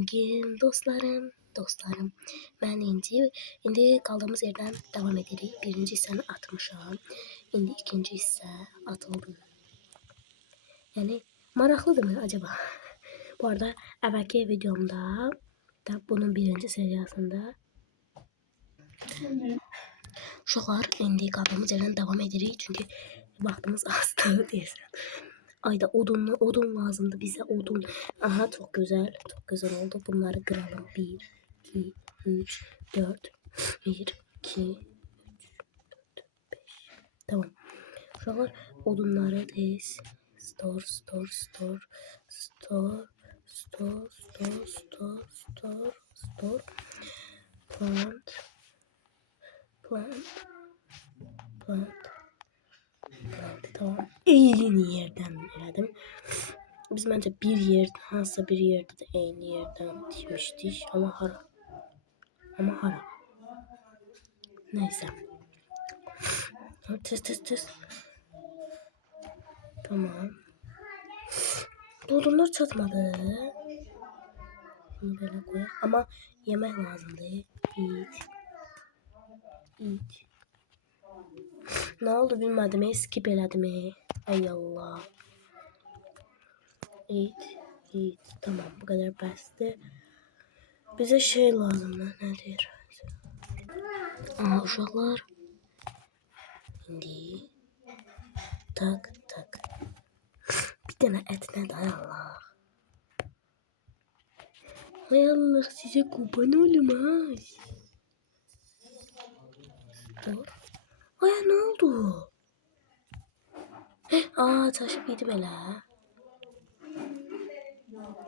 Bugün dostlarım, ben indi kaldığımız yerden devam edelim. Birinci hissəni atmışam. İndi ikinci hissə atıldı. Yani maraqlıdır mı acaba? Bu arada əvvəlki videomda da bunun birinci seriyasında uşaqlar indi kaldığımız yerden devam edirik. Çünkü vaxtımız azdı deyəsən. Ayda odun lazımdı bize odun. Aha çok güzel oldu. Bunları kıralım. 1, 2, 3, 4. 1, 2, 3, 4, 5. Tamam. Uşaqlar odunları tez. Store. Plant. Tamam. Eyni yerden elədim. Biz bence bir yer, hansısa bir yerde de eyni yerden dikmiştik. Ama hara. Neyse. Test. Tamam. Odunlar çatmadı. Bunu böyle koyalım. Ama yemek lazımdı. İç. Ne oldu bilmedim. Skip elədim. Ay Allah. İç. Tamam bu kadar bastı. Bize şey lazım. Nedir? Aha uşaqlar. İndi. Tak. Bir tane etine dayanlar. Hay Allah size kurban olayım ha. Dur. Ay ne oldu? Taşıp yedim hele.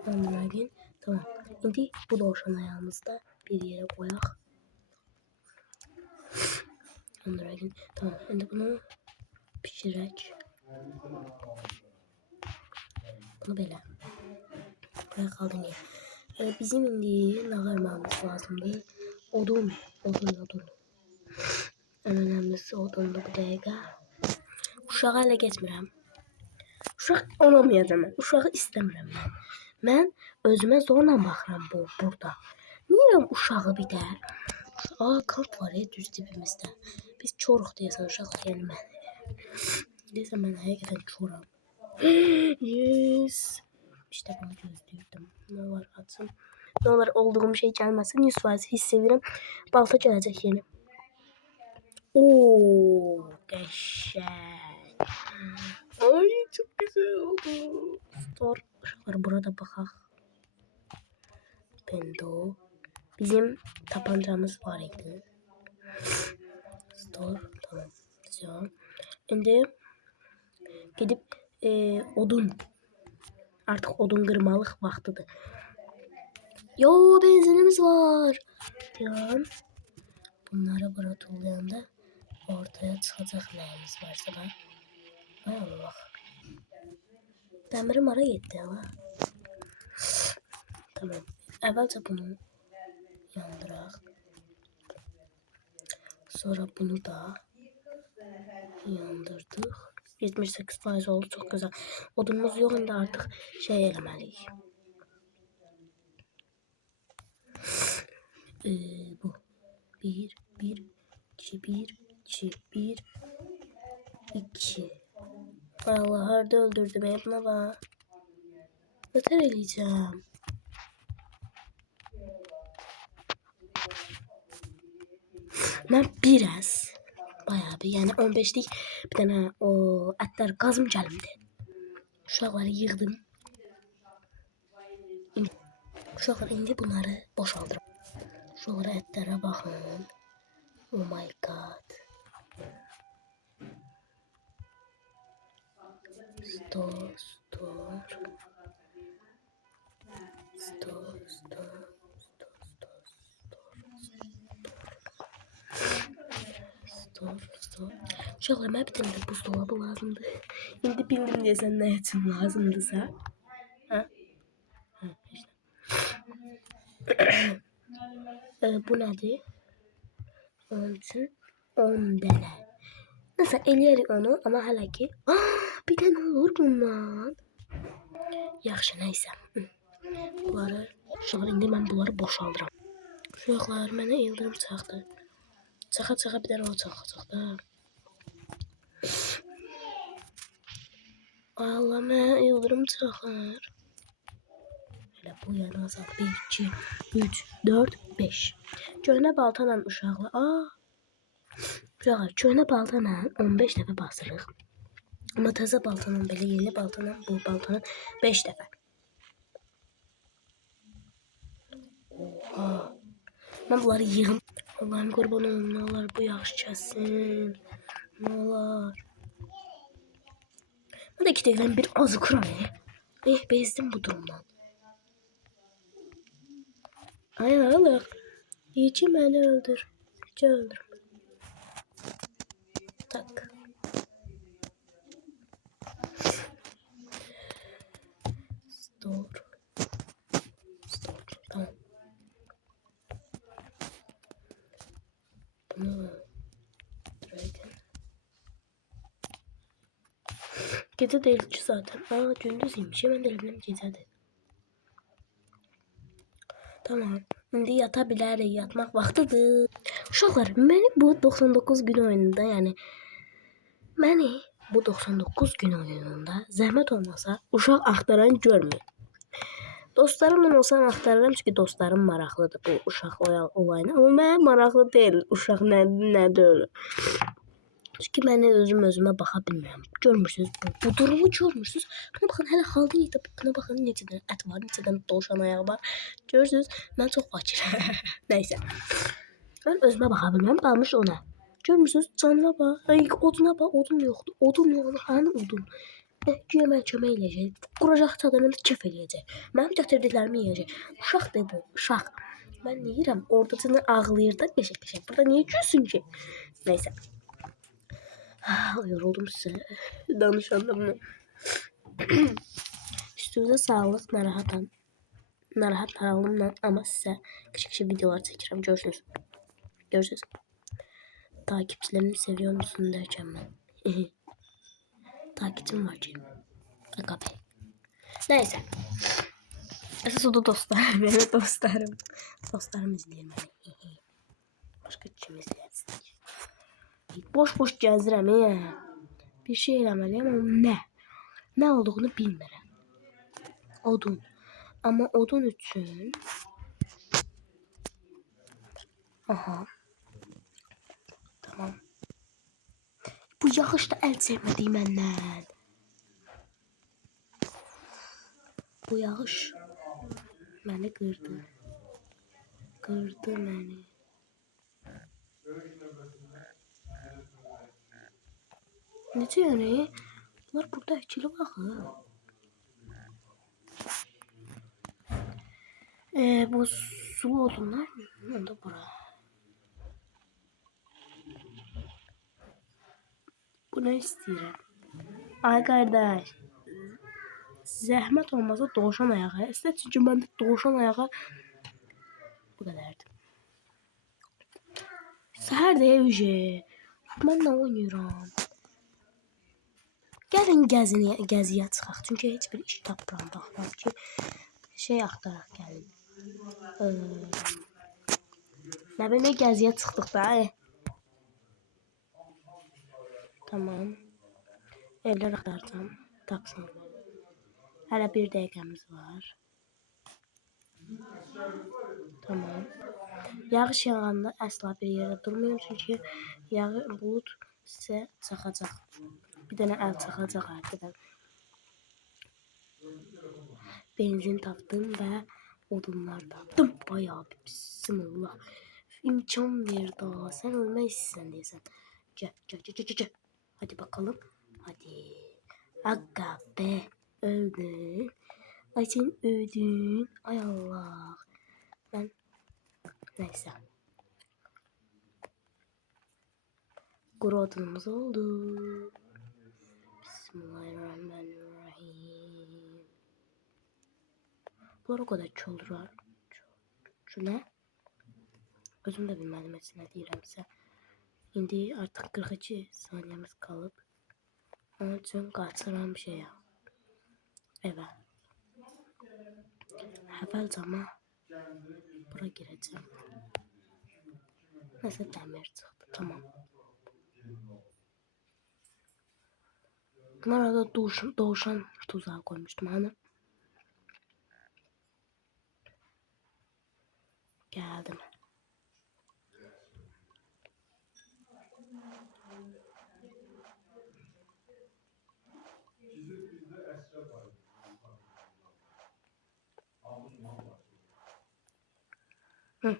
Anladım. Tamam. Şimdi bu doğuşan ayağımızda bir yere koyak. Anladım. Tamam. Şimdi bunu pişirek. Bunu böyle. Buraya kaldın ya. Bizim indi ne vermemiz lazımdı? Odun. En önemlisi odundu bu dəqiqə. Uşağı hələ getmirəm. Uşaq olamayacam mən. Uşağı istəmirəm mən. Mən özümə zorla baxıram burada. Niyirəm uşağı bir də? Kart var ya düz dibimizdə. Biz çoruq deyəsən uşaqlar yəni mən. Deyəsən mən həqiqətən çoram. Yes. İşte bunu gözləyirdim. Ne var atsın. Ne olur olduğum şey gəlməsin. 100% hiss edirəm. Balta gələcək yeni. Oo, qəşəng. Ay çok güzel oldu. Store. Burada bakaq. Bendo. Bizim tabancamız var idi. Store. Tamam. Güzel. Şimdi gidip odun. Artık odun kırmalık vaktidir. Yo benzinimiz var. Diyorum. Bunları burada toplayanda ortaya çıkacak neyimiz varsa da. Hay Allah. Demirim ara gitti ama. Tamam. Evvelce bunu yandırak. Sonra bunu da yandırdık. 78% oldu. Çok güzel. Odunumuz yok indi artık şey eləməliyik. Bu. 1, 2. Allah harda öldürdüm ya buna bak. Yeter eləyəcəm. Ben biraz bayağı bir yani 15'lik bir tane o etler gazım gəlimdi. Uşaqları yığdım. Uşaqlar indi bunları boşaldıram. Uşaqlara etlere bakın. Oh my god. Store. Uşaqlar mənə bir tane de buzdolabı lazımdı. İndi bildim deyəsən nə üçün lazımdırsa. Bu nədir? Onun üçün 10 dənə. Neyse eləyərik onu ama hələ ki. Bir tane olur bundan. Yaxşı neyse. Bunları Uşaqlar, indi mən bunları boşaldıram. Uşaqlar, mənə ildırım çaxdı. Çaxa bir dənə o çaxacaq da. Allah, mənə ildırım çaxır. Elə bu yana azal. 1, 2, 3, 4, 5. Köhnə baltayla uşaqlar. Uşaqlar, köhnə baltayla 15 dəfə basırıq. Amma təzə baltanın, belə yeni baltanın, bu baltanın 5 dəfə. Oha. Mən bunları yığım. Allah'ım qurban olum, nə olar bu yağış kəssin. Nə olar. Mən də 2 dəqiqədən bir azıqıram. Bezdim bu durumdan. Ay Allah. İyi ki beni öldür. Hiç öldür. Tak. Store. Tamam. Bunu Dragon. Gece değil ki zaten. Gündüzüymüş. Hemen de bilmem gecedir. Tamam. Şimdi yatabiliriz. Yatmak vaktidir. Uşaqlar, məni bu 99 gün oyununda, yəni məni bu 99 gün oyununda zəhmət olmasa uşaq axtaran görmür. Dostlarımla olsam axtarıram, çünki dostlarım maraqlıdır bu uşaq olayına. Amma mənə maraqlı deyil uşaq nədir. Çünki mən özümə baxa bilmirəm. Görmürsünüz, bu durumu görmürsünüz. Buna baxın, hələ xalqın buna baxın, necə də ət var, necə də dovşan ayağı var. Görürsünüz, mən çox fakirəm. Nəysə. Mən özümə baxa bilmirəm, qalmış ona. Görmürsünüz, canına bax, oduna bax, odun yoxdur. Odun yoxdur, hanı odun? Güya mən kömək eləyəcək, quracaq çadırını kef eləyəcək. Mənim gətirdiklərimi yeyəcək. Uşaqdır bu, uşaq. Mən deyirəm, orada ağlayır da qəşək-qəşək. Burada niyə gülsün ki? Nəysə. Yoruldum sizə danışanda bunu. Üstünüzə sağlıq, narahat halımla, amma sizə küçük videolar çəkirəm, görürsünüz. Görürsünüz. Takipçilerimi seviyor musun derken ben. Takipçim var ki. Agape. Neyse. Esas o da dostlarım. Benim dostlarım. Dostlarım izleyelim beni. Başka kim izleyesin? Boş gəzirəm. Bir şey eləməliyəm ama ne olduğunu bilmirəm. Odun. Ama odun üçün. Aha. Tamam. Bu yağış da el çəkmədi məndən. Bu yağış məni qırdı. Qırdı məni. Necə yəni? Bunlar burada ikili baxır. Bu sulu odunlar mı? Da bura. Bu ne istəyirəm? Ay qardaş. Zəhmət olmasa dovşan ayağı. İstər çünki məndə dovşan ayağı bu qədərdir. Səhər də ücə. Mən nə oynayıram? Gəlin gəziyə çıxaq. Çünki heç bir iş tapmıram. Baxıram ki, şey axtaraq gəlin. Nə bilmə gəziyə çıxdıq da. Tamam. Evlər axtaracağım. Tapsam. Hələ 1 dəqiqəmiz var. Tamam. Yağış yağanda əsla bir yerdə durmuyorum çünki bulut sizə çaxacaq. Bir dənə əl çaxacaq arkadan. Benzin tapdım və odunlar tapdım. Bayağı bir bismillah. İmkan ver daha. Sen ölmək istəyirsən deyəsən. Gəl. Hadi bakalım. Hadi. Aga be. Öldün. Ay sen öldün. Ay Allah. Ben. Neyse. Kuru odunumuz oldu. Bismillahirrahmanirrahim. Bu o kadar çoldur var. Şu ne? Özüm de bilmədim nə deyirəmsə. İndi artıq 42 saniyemiz qalıb. Onun üçün qaçıram şeyə. Evə. Əvvəlcəmə bura gireceğim. Mesela demir çıktı. Tamam. Ben arada doğuşan tuzağı koymuştum. Hani geldim. Hı.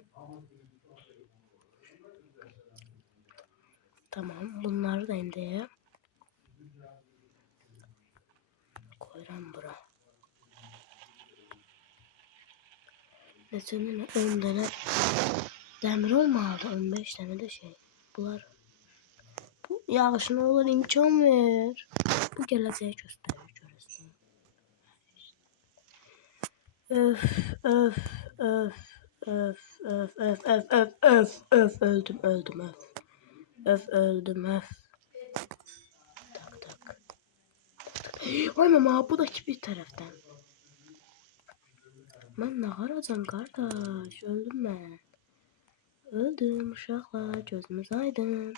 Tamam. Bunları da indeye koyuram bura. Senin 10 tane demir olmadı. 15 tane de şey. Bunlar bu yağışın olur imkan ver. Bu geleceği gösteriyor görürsün. Öf öf öf öf öf öf öf öf öf öf öldüm öf. Öf öldüm öf. Tak tak. Ay mama bu da bir taraftan. Ben ne haracam kardeş öldüm ben. Öldüm uşaklar gözümüz aydın.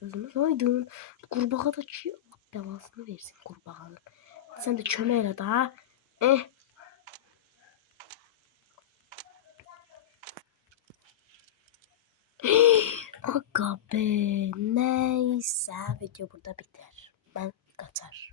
Gözümüz aydın. Kurbağa da ki belasını versin kurbağanın. Sen de çömeyle daha. Aga be neyse video burada biter. Ben kaçar.